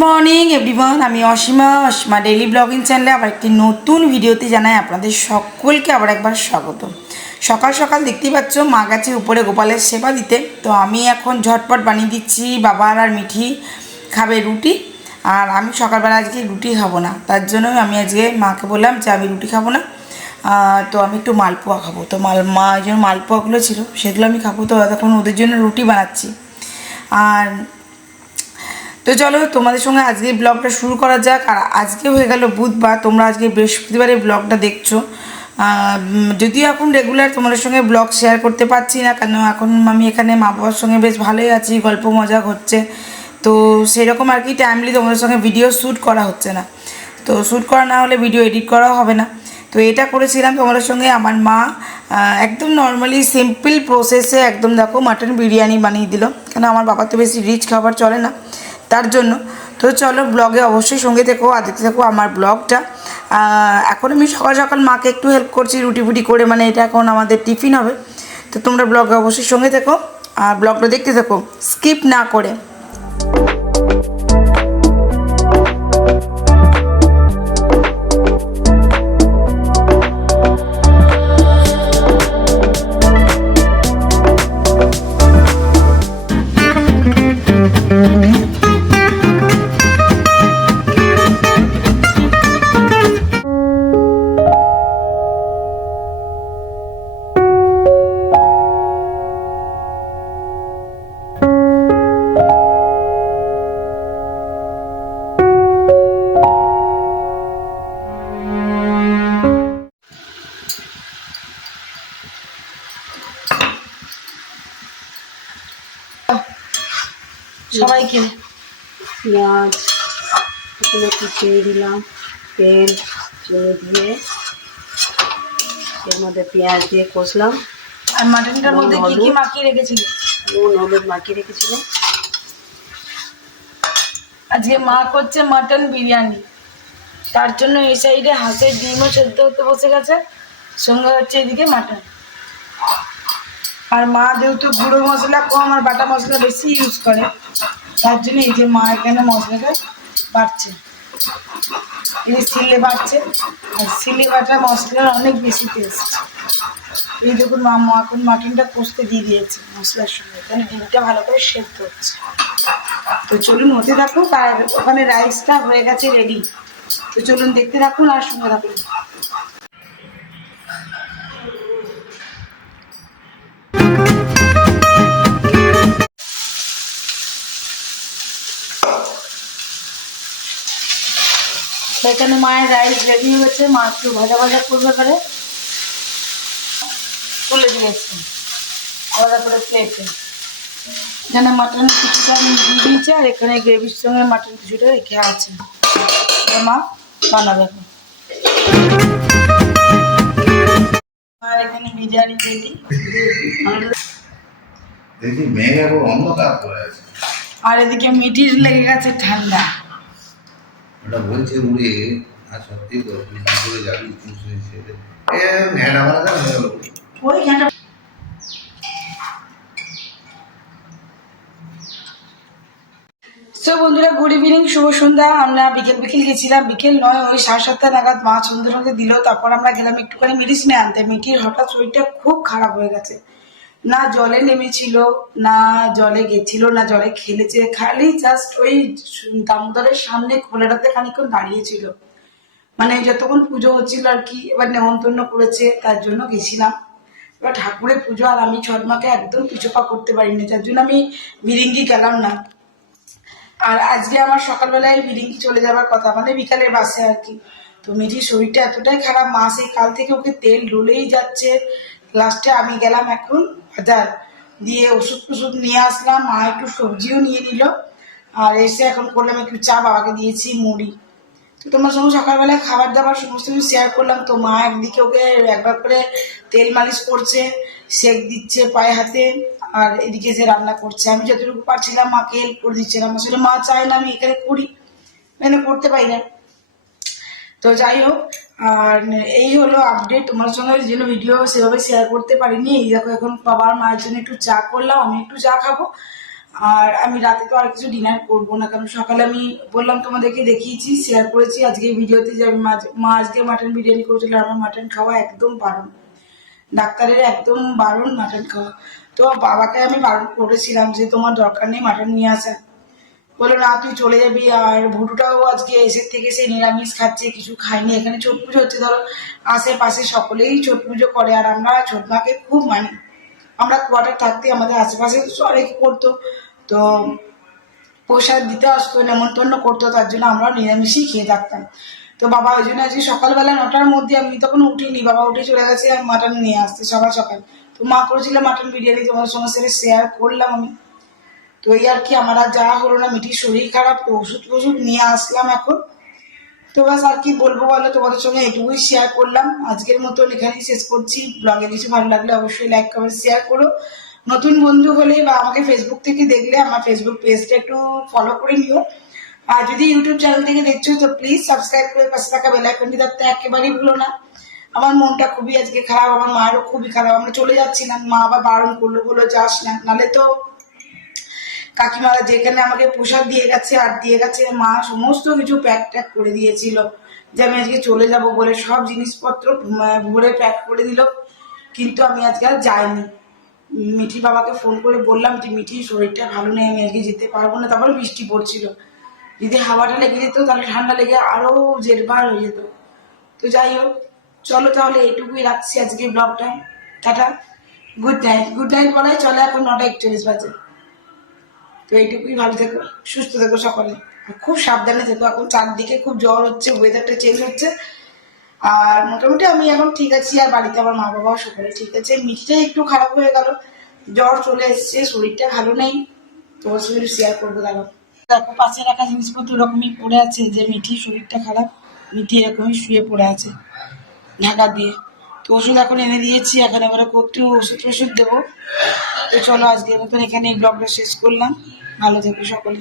Morning everyone, আমি Asima daily blogging চ্যানেলে আবার একটি নতুন ভিডিওতে জানাই আপনাদের সকলকে আবার একবার স্বাগত। সকাল সকাল দেখতেই পাচ্ছ মা গেছে উপরে গোপালের সেবা দিতে, তো আমি এখন ঝটপট বানিয়ে দিচ্ছি। বাবার আর মিঠি খাবে রুটি, আর আমি সকালবেলা আজকে রুটি খাবো না, তার জন্য আমি আজকে মাকে বললাম যে আমি রুটি খাবো না, তো আমি একটু মালপোয়া খাবো। তো মা এই জন্য মালপোয়াগুলো ছিল সেগুলো আমি খাবো, তো তখন ওদের জন্য রুটি বানাচ্ছি। আর তো চলো তোমাদের সঙ্গে আজকে ব্লগটা শুরু করা যাক। আর আজকে হয়ে গেল বুধবার, তোমরা আজকে বৃহস্পতিবারে ব্লগটা দেখছো। যদিও এখন রেগুলার তোমাদের সঙ্গে ব্লগ শেয়ার করতে পারছি না, কেন এখন আমি এখানে মা বাবার সঙ্গে বেশ ভালোই আছি, গল্প মজা হচ্ছে, তো সেরকম আর কি টাইমলি তোমাদের সঙ্গে ভিডিও শ্যুট করা হচ্ছে না। তো শ্যুট করা না হলে ভিডিও এডিট করাও হবে না। তো এটা করেছিলাম তোমাদের সঙ্গে। আমার মা একদম নর্মালি সিম্পল প্রসেসে একদম দেখো মাটন বিরিয়ানি বানিয়ে দিল, কেন আমার বাবা তো বেশি রিচ খাবার চলে না, তার জন্য। তো চলো ব্লগে অবশ্যই সঙ্গে থেকো আর দেখতে থাকো আমার ব্লগটা। এখন আমি সকাল সকাল মাকে একটু হেল্প করছি রুটি ফুটি করে, মানে এটা এখন আমাদের টিফিন হবে। তো তোমরা ব্লগে অবশ্যই সঙ্গে থেকো আর ব্লগটা দেখতে থাকো স্কিপ না করে। সবাইকে পেঁয়াজ একটু ছেড়ে দিলাম, তেল চিনি দিয়ে এর মধ্যে পেঁয়াজ দিয়ে কষলাম। আর মাটনটার মধ্যে কি কি মাখিয়ে রেখেছিল? নুন হলুদ মাখিয়ে রেখেছিল। আজকে মা করছে মাটন বিরিয়ানি, তার জন্য এই সাইডে হাঁসের ডিমও সেদ্ধ হতে বসে গেছে, সঙ্গে হচ্ছে এদিকে মাটন। আর মা যেহেতু গুঁড়ো মশলা কম আর বাটা মশলা বেশি ইউজ করে, তার জন্য এই যে মা এখানে মশলাটা বাটছে, এই সিলে বাটছে। আর সিলে বাটা মশলার অনেক বেশি টেস্ট। এই দেখুন মা এখন মাটনটা কষতে দিয়ে দিয়েছে মশলার সঙ্গে, এখানে ডিমটা ভালো করে সেদ্ধ হচ্ছে। তো চলুন হতে থাকুন, আর ওখানে রাইসটা হয়ে গেছে রেডি। তো চলুন দেখতে থাকুন আর সঙ্গে থাকুন। এখানে মায়ের রাইস রেডি হয়ে গেছে, মা একটু ভাজা ভাজা করবে করে তুলে দিয়েছে আলাদা করে প্লেটে। এখানে মাটন কিছুটা আমি দিয়ে দিয়েছি, আর এখানে গ্রেভির সঙ্গে মাটন কিছুটা রেখে আছে, মা বানাবে এখন। আর এখানে বিরিয়ানি রেডি, আর এদিকে মিঠির লেগে গেছে ঠান্ডা। ওটা বলছে উড়ে আর সত্যি করে যাবি ওই ঘ্যাঁটা তো বন্ধুরা, গুড ইভিনিং, শুভ সন্ধ্যা। আমরা বিকেল গেছিলাম, বিকেল নয় ওই 7:30 নাগাদ মা সন্ধ্যে দিল। তারপর আমরা গেলাম একটুখানি মেডিসিনে আনতে। মিঠির হঠাৎ শরীরটা খুব খারাপ হয়ে গেছে, না জলে নেমেছিল, না জলে গেছিল, না জলে খেলেছে, খালি জাস্ট ওই দামোদরের সামনে খোলাটাতে খানিক্ষণ দাঁড়িয়েছিল, মানে যতক্ষণ পুজো হচ্ছিল আর কি। এবার নেমন্তন্ন করেছে তার জন্য গেছিলাম। এবার ঠাকুরের পুজো, আর আমি ছটমাকে একদম পিছুপা করতে পারিনি, তার জন্য আমি বিরিঙ্গি গেলাম না। আর আজকে আমার সকালবেলায় বিরিঙ্গি চলে যাবার কথা, মানে বিকালের বাসে আর কি। তো মিঠির শরীরটা এতটাই খারাপ, মা সেই কাল থেকে ওকে তেল ঢুলেই যাচ্ছে। লাস্টে আমি গেলাম এখন বাজার, দিয়ে ওষুধ টষুধ নিয়ে আসলাম, মা একটু সবজিও নিয়ে নিল। আর এসে এখন করলাম একটু চা, বাবাকে দিয়েছি মুড়ি। তো তোমার সঙ্গে সকালবেলায় খাবার দাবার সমস্ত কিছু শেয়ার করলাম। তো মা একদিকে ওকে একবার করে তেল মালিশ করছে, সেক দিচ্ছে পায়ে হাতে, আর এদিকে যে রান্না করছে। আমি যতটুকু পারছিলাম মাকে হেল্প করে দিচ্ছিলাম, আসলে মা চায় না আমি এখানে করি, মানে করতে পারি না। তো যাই হোক, আর এই হলো আপডেট। তোমার সঙ্গে যেন ভিডিও সেভাবে শেয়ার করতে পারিনি। এই দেখো এখন বাবার মায়ের জন্য একটু চা করলাম, আমি একটু চা খাবো। আর আমি রাতে তো আর কিছু ডিনার করবো না, কারণ সকালে আমি বললাম তোমাদেরকে দেখিয়েছি, শেয়ার করেছি আজকে ভিডিওতে যে আমি মা আজকে মাটন বিরিয়ানি করেছিল। আমার মাটন খাওয়া একদম বারণ, ডাক্তারের একদম বারণ মাটন খাওয়া। তো বাবাকে আমি বারণ করেছিলাম যে তোমার দরকার নেই মাটন নিয়ে আসা, বলে না তুই চলে যাবি। আর ভুটুটাও আজকে এসে থেকে সে নিরামিষ খাচ্ছে, কিছু খাইনি। এখানে ছট পুজো হচ্ছে, ধরো আশেপাশে সকলেই ছট পুজো করে, আর আমরা ছোট মাকে খুব মানি। আমরা কোয়ার্টার থাকতে আমাদের আশেপাশে অনেকে করতো, তো প্রসাদ দিতে আসতো, নেমন্তন্ন করতো, তার জন্য আমরা নিরামিষই খেয়ে থাকতাম। তো বাবা ওই জন্য আজকে সকালবেলা 9টার মধ্যে, আমি তখন উঠিনি, বাবা উঠে চলে গেছে আর মাটন নিয়ে আসতে সকাল সকাল। তো মা করেছিল মাটন বিরিয়ানি, তোমার সঙ্গে সেটা শেয়ার করলাম আমি। তো এই আর কি, আমার আর যাওয়া হলো না, মিঠির শরীর খারাপ, তো ওষুধ ফষুধ নিয়ে আসলাম এখন। তো বাস আর কি বলবো বলো, তোমাদের সঙ্গে এটুকুই শেয়ার করলাম। আজকের মতন এখানেই শেষ করছি। ব্লগে কিছু ভালো লাগলে অবশ্যই লাইক কমেন্ট শেয়ার করো। নতুন বন্ধু হলে বা আমাকে ফেসবুক থেকে দেখলে আমার ফেসবুক পেজটা একটু ফলো করে নিও। আর যদি ইউটিউব চ্যানেল থেকে দেখছো তো প্লিজ সাবস্ক্রাইব করে পাশে থাকা বেল আইকনটি দেখতে একেবারেই ভুলো না। আমার মনটা খুবই আজকে খারাপ, আমার মারও খুবই খারাপ। আমরা চলে যাচ্ছিলাম, মা আবার বারণ করলো, বলো যাস না, নাহলে তো কাকিমারা যেখানে আমাকে প্রসাদ দিয়ে গেছে আর দিয়ে গেছে, মা সমস্ত কিছু প্যাক ট্যাক করে দিয়েছিল যে আমি আজকে চলে যাব বলে, সব জিনিসপত্র ভরে প্যাক করে দিল। কিন্তু আমি আজকে আর যাইনি। মিঠির বাবাকে ফোন করে বললাম যে মিঠির শরীরটা ভালো নেই, আমি আজকে যেতে পারবো না। তারপরে বৃষ্টি পড়ছিল, যদি হাওয়াটা লেগে যেত তাহলে ঠান্ডা লেগে আরো জেরবার হয়ে যেত। তো যাই হোক, চলো তাহলে এটুকুই রাখছি আজকে ব্লগটা। Tata, good night. Good night বলাই চলে, এখন 9টা 41 বাজে। তো এইটুকুই, ভালো থেকো, সুস্থ থেকো সকলে, আর খুব সাবধানে থেকো। এখন চারদিকে খুব জ্বর হচ্ছে, ওয়েদারটা চেঞ্জ হচ্ছে। আর মোটামুটি আমি এখন ঠিক আছি, আর বাড়িতে আমার মা বাবাও সকলে ঠিক আছে। মিঠিটাই একটু খারাপ হয়ে গেল, জ্বর চলে এসছে, শরীরটা ভালো নেই। তোমার সঙ্গে শেয়ার করবো। দেখো পাশে রাখা জিনিসপত্র এরকমই পড়ে আছে, যে মিঠির শরীরটা খারাপ, মিঠি এরকমই শুয়ে পড়ে আছে ঢাকা দিয়ে। তো ওষুধ এখন এনে দিয়েছি, এখন এবারে একটু ওষুধ টষুধ দেবো। তো চলো আজকের মতন এখানে এই ব্লগটা শেষ করলাম। ভালো থেকো সকলে।